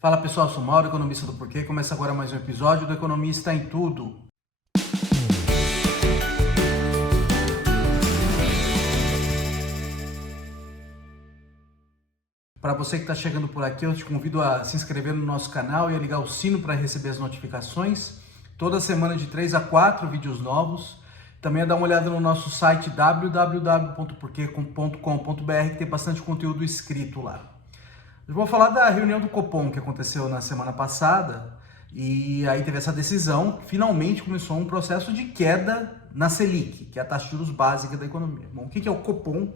Fala pessoal, sou Mauro, economista do Porquê. Começa agora mais um episódio do Economista em Tudo. Para você que está chegando por aqui, eu te convido a se inscrever no nosso canal e a ligar o sino para receber as notificações. Toda semana de 3 a 4 vídeos novos. Também a dar uma olhada no nosso site www.porquê.com.br, que tem bastante conteúdo escrito lá. Eu vou falar da reunião do Copom que aconteceu na semana passada e aí teve essa decisão. Finalmente começou um processo de queda na Selic, que é a taxa de juros básica da economia. Bom, o que é o Copom?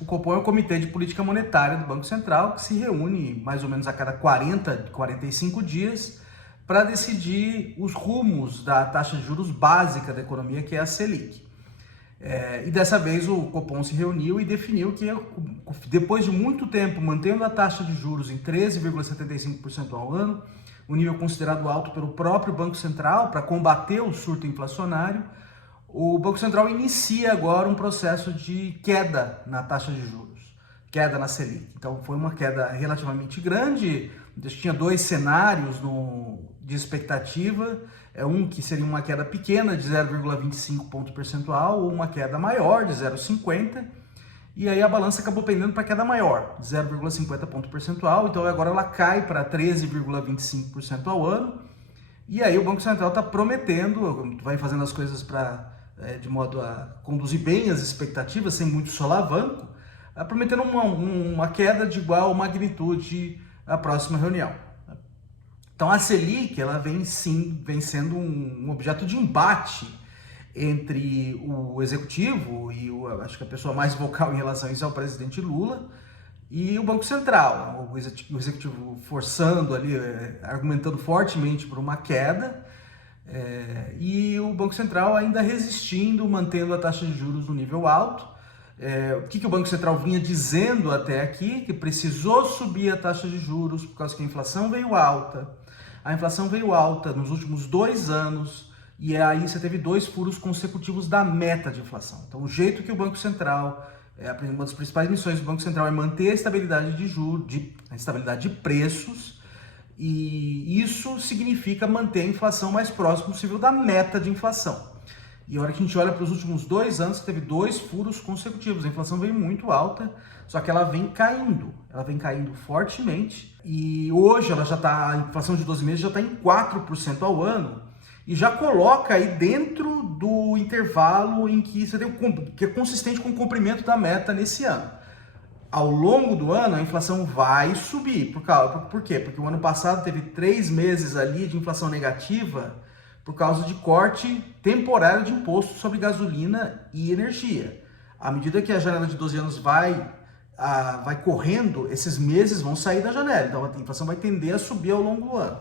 O Copom é o Comitê de Política Monetária do Banco Central, que se reúne mais ou menos a cada 45 dias para decidir os rumos da taxa de juros básica da economia, que é a Selic. E dessa vez o Copom se reuniu e definiu que, depois de muito tempo mantendo a taxa de juros em 13,75% ao ano, um nível considerado alto pelo próprio Banco Central para combater o surto inflacionário, o Banco Central inicia agora um processo de queda na taxa de juros, queda na Selic. Então foi uma queda relativamente grande, tinha dois cenários de expectativa, um que seria uma queda pequena de 0,25 ponto percentual ou uma queda maior de 0,50, e aí a balança acabou pendendo para queda maior, de 0,50 ponto percentual, então agora ela cai para 13,25% ao ano, e aí o Banco Central está prometendo, vai fazendo as coisas de modo a conduzir bem as expectativas, sem muito solavanco, prometendo uma queda de igual magnitude à próxima reunião. Então a Selic, ela vem sendo um objeto de embate entre o executivo e acho que a pessoa mais vocal em relação a isso é o presidente Lula e o Banco Central. O executivo forçando ali, argumentando fortemente por uma queda, e o Banco Central ainda resistindo, mantendo a taxa de juros no nível alto. O que o Banco Central vinha dizendo até aqui? Que precisou subir a taxa de juros por causa que a inflação veio alta. A inflação veio alta nos últimos 2 anos e aí você teve 2 furos consecutivos da meta de inflação. Então o jeito que o Banco Central, uma das principais missões do Banco Central é manter a estabilidade de juros, a estabilidade de preços, e isso significa manter a inflação mais próximo possível da meta de inflação. E a hora que a gente olha para os últimos 2 anos, teve 2 furos consecutivos. A inflação veio muito alta, só que ela vem caindo fortemente. E hoje a inflação de 12 meses já está em 4% ao ano, e já coloca aí dentro do intervalo em que você tem que é consistente com o cumprimento da meta nesse ano. Ao longo do ano, a inflação vai subir. Por quê? Porque o ano passado teve 3 meses ali de inflação negativa, por causa de corte temporário de imposto sobre gasolina e energia. À medida que a janela de 12 anos vai correndo, esses meses vão sair da janela, então a inflação vai tender a subir ao longo do ano.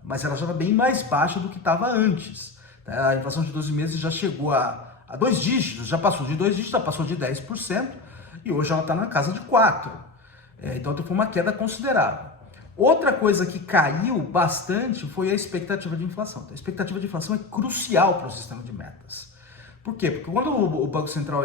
Mas ela já está bem mais baixa do que estava antes. A inflação de 12 meses já chegou a 2 dígitos, já passou de 2 dígitos, já passou de 10%, e hoje ela está na casa de 4%. Então foi uma queda considerável. Outra coisa que caiu bastante foi a expectativa de inflação. Então, a expectativa de inflação é crucial para o sistema de metas. Por quê? Porque quando o Banco Central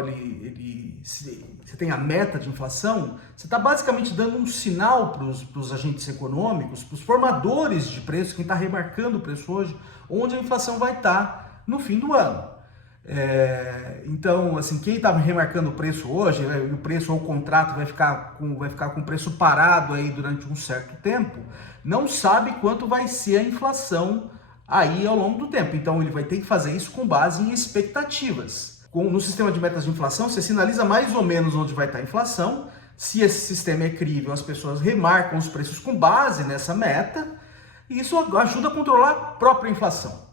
você tem a meta de inflação, você está basicamente dando um sinal para os agentes econômicos, para os formadores de preço, quem está remarcando o preço hoje, onde a inflação vai estar no fim do ano. Então, assim, quem está remarcando o preço hoje, o preço ou o contrato vai ficar com o preço parado aí durante um certo tempo, não sabe quanto vai ser a inflação aí ao longo do tempo. Então, ele vai ter que fazer isso com base em expectativas. No sistema de metas de inflação, você sinaliza mais ou menos onde vai estar a inflação. Se esse sistema é crível, as pessoas remarcam os preços com base nessa meta, e isso ajuda a controlar a própria inflação.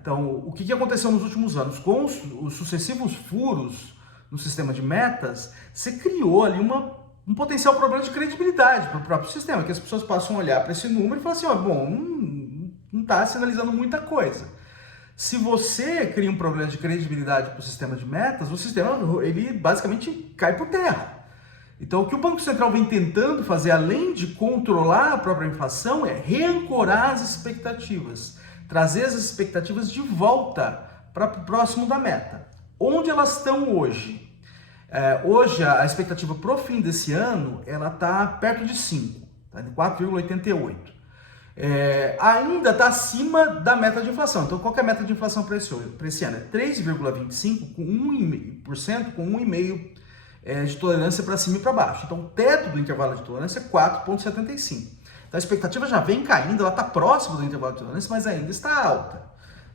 Então, o que aconteceu nos últimos anos? Com os sucessivos furos no sistema de metas, você criou ali um potencial problema de credibilidade para o próprio sistema, que as pessoas passam a olhar para esse número e falam assim, não está sinalizando muita coisa. Se você cria um problema de credibilidade para o sistema de metas, o sistema ele basicamente cai por terra. Então, o que o Banco Central vem tentando fazer, além de controlar a própria inflação, é reancorar as expectativas, trazer as expectativas de volta para próximo da meta. Onde elas estão hoje? Hoje, a expectativa para o fim desse ano, ela está perto de 5, tá? De 4,88. ainda está acima da meta de inflação. Então, qual que é a meta de inflação para esse ano? É 3,25% com 1,5%, com 1,5% de tolerância para cima e para baixo. Então, o teto do intervalo de tolerância é 4,75%. Então, a expectativa já vem caindo, ela está próxima do intervalo de tolerância, mas ainda está alta.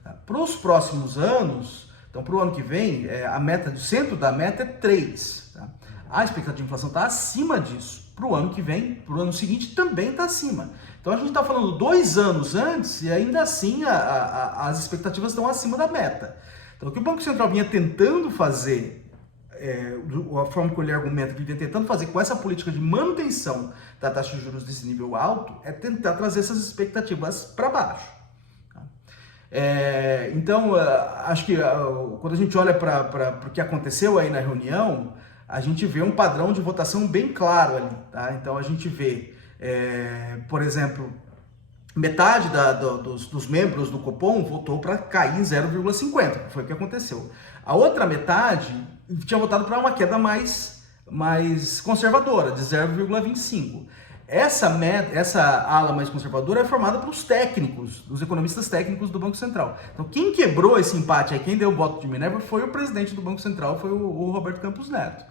Tá? Para os próximos anos, então para o ano que vem, o centro da meta é 3%. Tá? A expectativa de inflação está acima disso. Para o ano que vem, para o ano seguinte, também está acima. Então a gente está falando 2 anos antes e ainda assim as expectativas estão acima da meta. Então o que o Banco Central vinha tentando fazer, a forma que ele argumenta que ele vinha tentando fazer com essa política de manutenção da taxa de juros desse nível alto, é tentar trazer essas expectativas para baixo. Tá? Então, acho que quando a gente olha para o que aconteceu aí na reunião, a gente vê um padrão de votação bem claro ali. Tá? Então, a gente vê, por exemplo, metade dos membros do Copom votou para cair em 0,50, foi o que aconteceu. A outra metade tinha votado para uma queda mais conservadora, de 0,25. Essa ala mais conservadora é formada pelos técnicos, os economistas técnicos do Banco Central. Então, quem quebrou esse empate, quem deu o voto de Minerva, foi o presidente do Banco Central, foi o Roberto Campos Neto.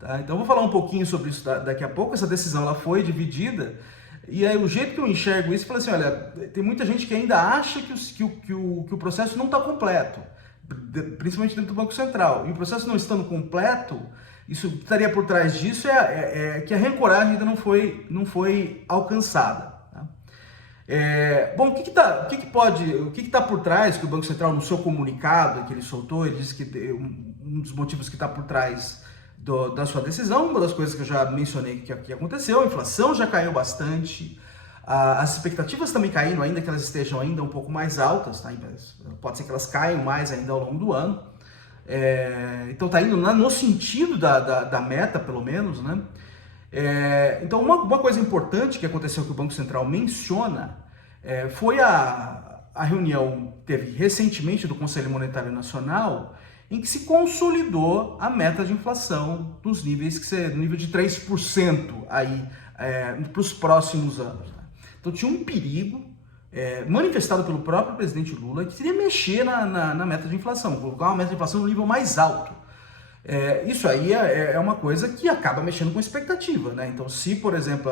Tá? Então, eu vou falar um pouquinho sobre isso daqui a pouco. Essa decisão ela foi dividida, e aí o jeito que eu enxergo isso, eu falo assim, olha, tem muita gente que ainda acha que o processo não está completo, principalmente dentro do Banco Central. E o processo não estando completo, isso que estaria por trás disso que a reancoragem ainda não foi alcançada. Tá? Bom, o que está por trás, que o Banco Central, no seu comunicado que ele soltou, ele disse que um dos motivos que está por trás da sua decisão, uma das coisas que eu já mencionei que aconteceu, a inflação já caiu bastante, as expectativas também caíram, ainda que elas estejam ainda um pouco mais altas, tá? Pode ser que elas caiam mais ainda ao longo do ano. Então está indo no sentido da meta, pelo menos, né? Então uma coisa importante que aconteceu que o Banco Central menciona foi a reunião que teve recentemente do Conselho Monetário Nacional, em que se consolidou a meta de inflação dos níveis no nível de 3% aí para os próximos anos. Tá? Então tinha um perigo manifestado pelo próprio presidente Lula, que seria mexer na meta de inflação, colocar uma meta de inflação no nível mais alto. Isso aí é uma coisa que acaba mexendo com expectativa, né? Então, se, por exemplo,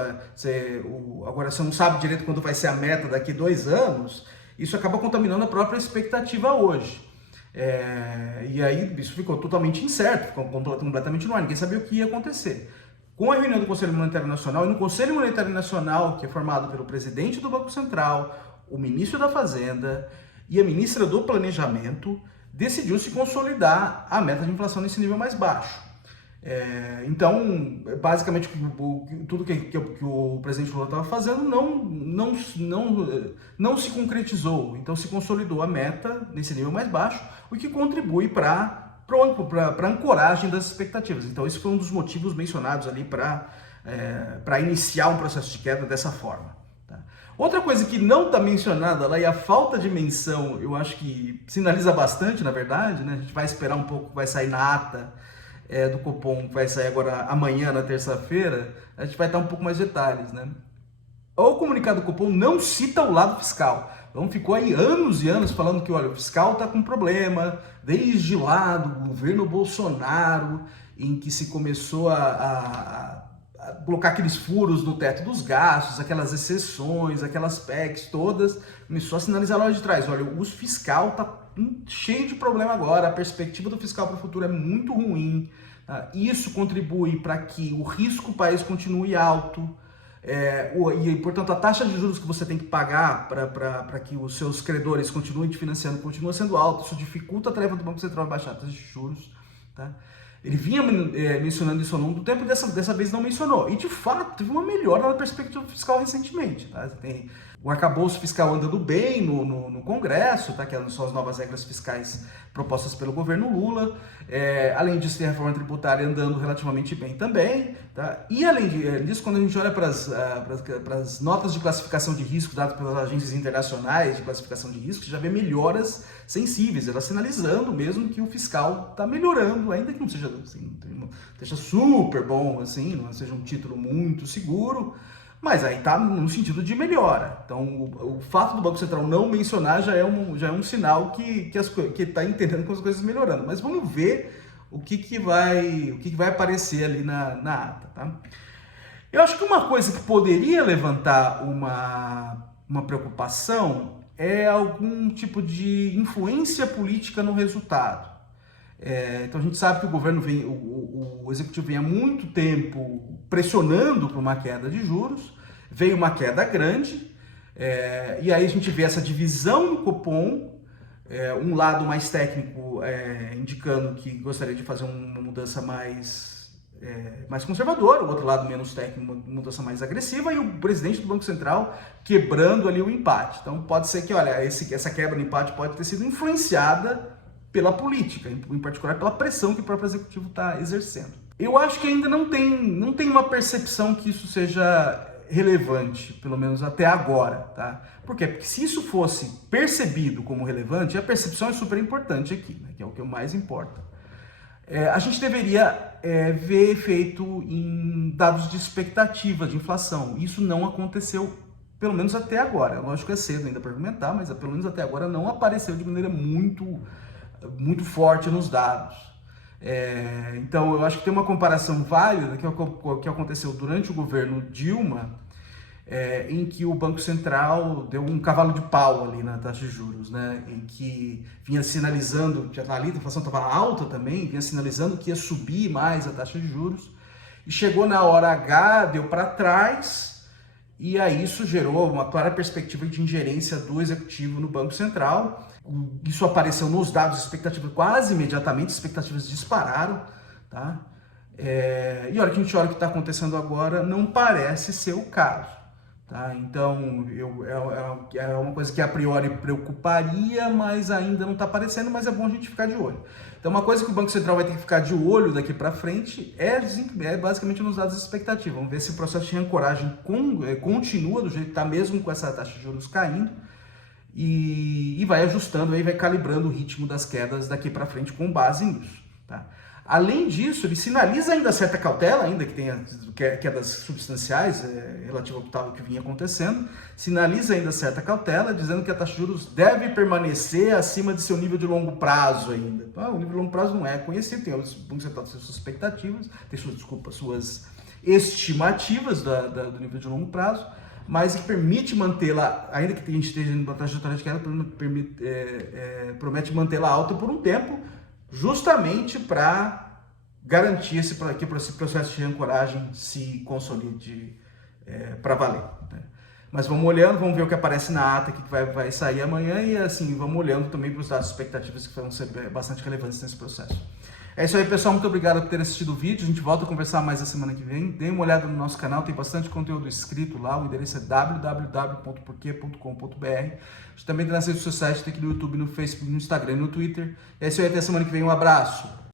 agora você não sabe direito quando vai ser a meta daqui 2 anos, isso acaba contaminando a própria expectativa hoje. E aí isso ficou totalmente incerto, ficou completamente no ar, ninguém sabia o que ia acontecer. Com a reunião do Conselho Monetário Nacional, e no Conselho Monetário Nacional, que é formado pelo presidente do Banco Central, o ministro da Fazenda e a ministra do Planejamento, decidiu se consolidar a meta de inflação nesse nível mais baixo. Então, basicamente, tudo que o presidente Lula estava fazendo não se concretizou. Então, se consolidou a meta nesse nível mais baixo, o que contribui para a ancoragem das expectativas. Então, esse foi um dos motivos mencionados ali para iniciar um processo de queda dessa forma. Tá? Outra coisa que não está mencionada lá, e a falta de menção, eu acho que sinaliza bastante, na verdade, né? A gente vai esperar um pouco, vai sair na ata do Copom, que vai sair agora amanhã, na terça-feira, a gente vai dar um pouco mais de detalhes, né? O comunicado do Copom não cita o lado fiscal. Então ficou aí anos e anos falando que, olha, o fiscal está com problema, desde lá do governo Bolsonaro, em que se começou a colocar aqueles furos no teto dos gastos, aquelas exceções, aquelas PECs todas, começou a sinalizar lá de trás, olha, o fiscal está cheio de problema agora, a perspectiva do fiscal para o futuro é muito ruim, tá? Isso contribui para que o risco do país continue alto, e portanto a taxa de juros que você tem que pagar para que os seus credores continuem te financiando continua sendo alta, isso dificulta a tarefa do Banco Central baixar a taxa de juros, tá? Ele vinha mencionando isso ao longo do tempo e dessa vez não mencionou. E, de fato, teve uma melhora na perspectiva fiscal recentemente. Tá? Tem o arcabouço fiscal andando bem no Congresso, tá? Que são as novas regras fiscais propostas pelo governo Lula. Além disso, tem a reforma tributária andando relativamente bem também. Tá? E, além disso, quando a gente olha para as notas de classificação de risco dadas pelas agências internacionais de classificação de risco, já vê melhoras sensíveis, ela sinalizando mesmo que o fiscal está melhorando, ainda que não seja, assim, não seja super bom, assim, não seja um título muito seguro, Mas aí está no sentido de melhora. Então, o fato do Banco Central não mencionar já é um sinal que está entendendo com as coisas melhorando. Mas vamos ver o que vai aparecer ali na ata. Tá? Eu acho que uma coisa que poderia levantar uma preocupação é algum tipo de influência política no resultado. Então a gente sabe que o governo o executivo vem há muito tempo pressionando por uma queda de juros, veio uma queda grande, e aí a gente vê essa divisão no Copom, um lado mais técnico indicando que gostaria de fazer uma mudança mais conservadora, o outro lado menos técnico, uma mudança mais agressiva, e o presidente do Banco Central quebrando ali o empate. Então pode ser que, olha, essa quebra no empate pode ter sido influenciada pela política, em particular pela pressão que o próprio executivo está exercendo. Eu acho que ainda não tem uma percepção que isso seja relevante, pelo menos até agora, tá? Por quê? Porque se isso fosse percebido como relevante, a percepção é super importante aqui, né? Que é o que mais importa. A gente deveria ver efeito em dados de expectativa de inflação. Isso não aconteceu, pelo menos até agora. Lógico que é cedo ainda para argumentar, mas pelo menos até agora não apareceu de maneira muito forte nos dados. Então eu acho que tem uma comparação válida que aconteceu durante o governo Dilma, em que o Banco Central deu um cavalo de pau ali na taxa de juros, né? Em que vinha sinalizando, já ali, a inflação estava alta também, vinha sinalizando que ia subir mais a taxa de juros, e chegou na hora H, deu para trás, e aí isso gerou uma clara perspectiva de ingerência do executivo no Banco Central. Isso apareceu nos dados, expectativas quase imediatamente, expectativas dispararam, tá? E a hora que a gente olha o que está acontecendo agora, não parece ser o caso. Tá? Então, é uma coisa que a priori preocuparia, mas ainda não está aparecendo, mas é bom a gente ficar de olho. Então, uma coisa que o Banco Central vai ter que ficar de olho daqui para frente é basicamente nos dados de expectativa. Vamos ver se o processo de ancoragem continua do jeito que está, mesmo com essa taxa de juros caindo, e vai ajustando, aí vai calibrando o ritmo das quedas daqui para frente com base nisso. Tá? Além disso, ele sinaliza ainda certa cautela, ainda que tenha quedas substanciais relativo ao que vinha acontecendo, sinaliza ainda certa cautela, dizendo que a taxa de juros deve permanecer acima de seu nível de longo prazo ainda. Então, o nível de longo prazo não é conhecido, tem os bancos centrais suas expectativas, tem suas estimativas do nível de longo prazo, mas que permite mantê-la, ainda que a gente esteja em uma trajetória de queda, promete mantê-la alta por um tempo, justamente para garantir que esse processo de ancoragem se consolide para valer. Né? Mas vamos olhando, vamos ver o que aparece na ata que vai sair amanhã, e assim, vamos olhando também para os dados expectativas que vão ser bastante relevantes nesse processo. É isso aí, pessoal. Muito obrigado por ter assistido o vídeo. A gente volta a conversar mais na semana que vem. Dê uma olhada no nosso canal, tem bastante conteúdo escrito lá. O endereço é www.porquê.com.br. A gente também tem nas redes sociais, tem aqui no YouTube, no Facebook, no Instagram e no Twitter. É isso aí, até a semana que vem. Um abraço.